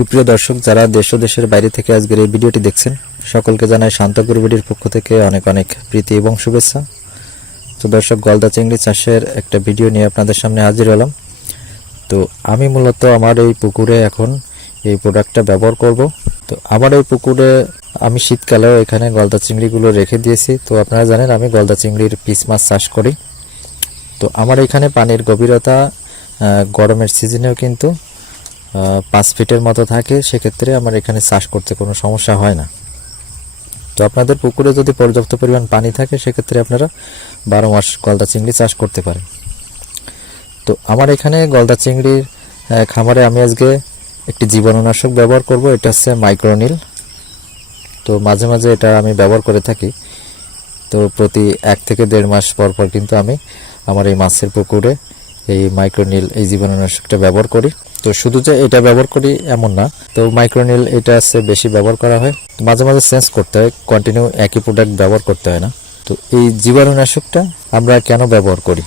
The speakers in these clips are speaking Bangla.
সুপ্রিয় দর্শক, যারা দেশ ও দেশের বাইরে থেকে আজকের এই ভিডিওটি দেখছেন, সকলকে জানাই শান্তগুরু ভিডিওর পক্ষ থেকে অনেক অনেক প্রীতি এবং শুভেচ্ছা। তো দর্শক, গলদা চিংড়ি চাষের একটা ভিডিও নিয়ে আপনাদের সামনে হাজির হলাম। তো আমি মূলত আমার এই পুকুরে এখন এই প্রোডাক্টটা ব্যবহার করব। তো আমার এই পুকুরে আমি শীতকালেও এখানে গলদা চিংড়িগুলো রেখে দিয়েছি। তো আপনারা জানেন আমি গলদা চিংড়ির পিস মাছ চাষ করি। তো আমার এখানে পানির গভীরতা গরমের সিজনেও কিন্তু 5 ফিটের মতো থাকে। সেক্ষেত্রে আমার এখানে চাষ করতে কোনো সমস্যা হয় না। তো আপনাদের পুকুরে যদি পর্যাপ্ত পরিমাণ পানি থাকে, সেক্ষেত্রে আপনারা 12 মাস গলদা চিংড়ি চাষ করতে পারেন। তো আমার এখানে গলদা চিংড়ির খামারে আমি আজকে একটি জীবাণুনাশক ব্যবহার করব। এটা হচ্ছে মাইক্রোনিল। তো মাঝে মাঝে এটা আমি ব্যবহার করে থাকি। তো প্রতি 1 থেকে 1.5 মাস পর পর কিন্তু আমি আমার এই মাছের পুকুরে এই মাইক্রোনিল এই জীবাণুনাশকটা ব্যবহার করি। তো শুধু যে এটা ব্যবহার করি এমন না, তো মাইক্রোনিল এটা আছে বেশি ব্যবহার করা হয়, মাঝে মাঝে চেঞ্জ করতে হয়, কন্টিনিউ একই প্রোডাক্ট ব্যবহার করতে হয় না। তো এই জীবাণুনাশকটা আমরা কেন ব্যবহার করি?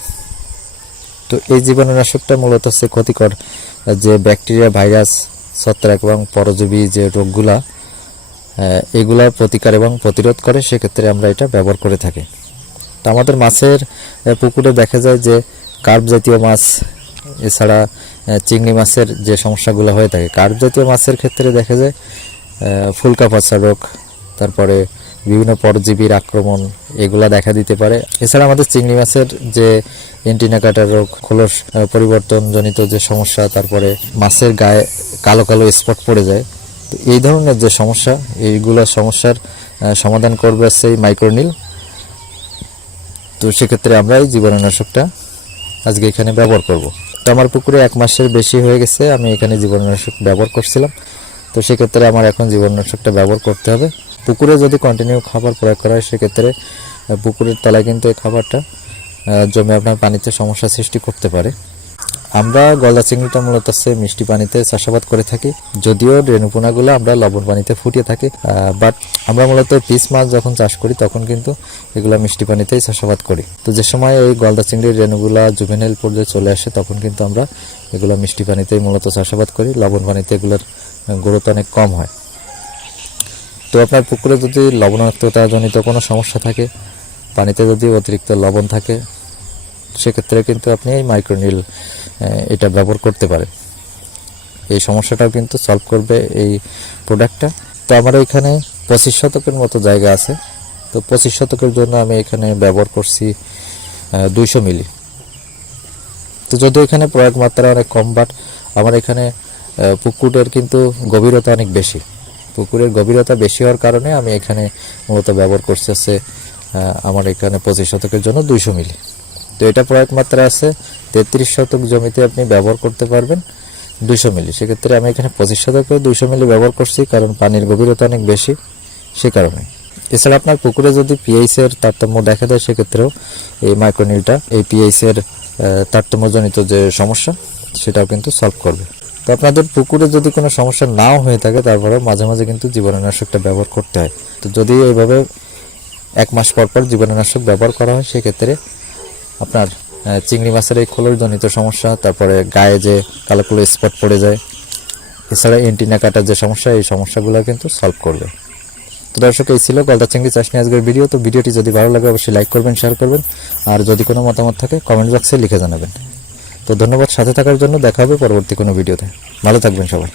তো এই জীবাণুনাশকটা মূলত হচ্ছে ক্ষতিকর যে ব্যাকটেরিয়া, ভাইরাস, ছত্রাক এবং পরজীবী যে রোগগুলা, এগুলা প্রতিকার এবং প্রতিরোধ করে। সেক্ষেত্রে আমরা এটা ব্যবহার করে থাকি। তো আমাদের মাছের পুকুরে দেখা যায় যে কার্প জাতীয় মাছ, এছাড়া চিংড়ি মাছের যে সমস্যাগুলো হয়ে থাকে, কার্প জাতীয় মাছের ক্ষেত্রে দেখা যায় ফুলকা পচা রোগ, তারপরে বিভিন্ন পরজীবীর আক্রমণ, এগুলা দেখা দিতে পারে। এছাড়া আমাদের চিংড়ি মাছের যে এন্টিনা কাটা রোগ, খোলস পরিবর্তনজনিত যে সমস্যা, তারপরে মাছের গায়ে কালো কালো স্পট পড়ে যায়। তো এই ধরনের যে সমস্যা, এইগুলো সমস্যার সমাধান করবে সেই মাইক্রোনিল। তো সেক্ষেত্রে আমরা এই জীবাণুনাশকটা আজকে এখানে ব্যবহার করব। তো আমার পুকুরে 1 মাসের বেশি হয়ে গেছে আমি এখানে জীবাণুনাশক ব্যবহার করছিলাম। তো সেক্ষেত্রে আমার এখন জীবাণুনাশকটা ব্যবহার করতে হবে। পুকুরে যদি কন্টিনিউ খাবার প্রয়োগ করা হয়, সেক্ষেত্রে পুকুরের তলায় কিন্তু এই খাবারটা জমে আপনার পানিতে সমস্যা সৃষ্টি করতে পারে। আমরা গলদা চিংড়িটা মূলত মিষ্টি পানিতে চাষাবাদ করে থাকি, যদিও রেণুপোনাগুলো আমরা লবণ পানিতে ফুটিয়ে থাকি। বাট আমরা মূলত পিস মাছ যখন চাষ করি তখন কিন্তু এগুলা মিষ্টি পানিতেই চাষাবাদ করি। তো যে সময় এই গলদা চিংড়ির রেণুগুলা জুভেনাইল পর্যায়ে চলে আসে, তখন কিন্তু আমরা এগুলা মিষ্টি পানিতেই মূলত চাষাবাদ করি। লবণ পানিতে এগুলোর গুরুত্ব অনেক কম হয়। তো আপনার পুকুরে যদি লবণাক্ততাজনিত কোনো সমস্যা থাকে, পানিতে যদি অতিরিক্ত লবণ থাকে, সেক্ষেত্রে কিন্তু আপনি এই মাইক্রোনিল এটা ব্যবহার করতে পারেন। এই সমস্যাটাও কিন্তু সলভ করবে এই প্রোডাক্টটা। তো আমার এখানে 25 শতকের মতো জায়গা আছে। তো 25 শতকের জন্য আমি এখানে ব্যবহার করছি 200 মিলি। তো যদিও এখানে প্রয়োগ মাত্রা অনেক কম, বাট আমার এখানে পুকুরের কিন্তু গভীরতা অনেক বেশি। পুকুরের গভীরতা বেশি হওয়ার কারণে আমি এখানে মূলত ব্যবহার করছি হচ্ছে আমার এখানে 25 শতকের জন্য 200 মিলি। তো এটা প্রয়োগ মাত্রা আছে 33 শতক জমিতে আপনি ব্যবহার করতে পারবেন 200 মিলি। সেক্ষেত্রে আমি এখানে 25 শতকে 200 মিলি ব্যবহার করছি, কারণ পানির গভীরতা অনেক বেশি, সে কারণে। এছাড়া আপনার পুকুরে যদি পিএইচের তারতম্য দেখা দেয়, সেক্ষেত্রেও এই মাইক্রোনিলটা এই পিএইচের তারতম্যজনিত যে সমস্যা, সেটাও কিন্তু সলভ করবে। তো আপনাদের পুকুরে যদি কোনো সমস্যা নাও হয়ে থাকে, তারপরেও মাঝে মাঝে কিন্তু জীবাণুনাশকটা ব্যবহার করতে হয়। তো যদি এইভাবে 1 মাস পর পর জীবাণুনাশক ব্যবহার করা হয়, সেক্ষেত্রে আপনার চিংড়ি মাছের এই খোলসজনিত সমস্যা, তারপরে গায়ে যে কালো কালো স্পট পড়ে যায়, এছাড়া এন্টিনা কাটার যে সমস্যা, এই সমস্যাগুলো কিন্তু সলভ করবে। তো দর্শক, এই ছিল গলদা চিংড়ি চাষ নিয়ে আজকের ভিডিও। তো ভিডিওটি যদি ভালো লাগে অবশ্যই লাইক করবেন, শেয়ার করবেন, আর যদি কোনো মতামত থাকে কমেন্ট বক্সে লিখে জানাবেন। তো ধন্যবাদ সাথে থাকার জন্য। দেখা হবে পরবর্তী কোনো ভিডিওতে। ভালো থাকবেন সবাই।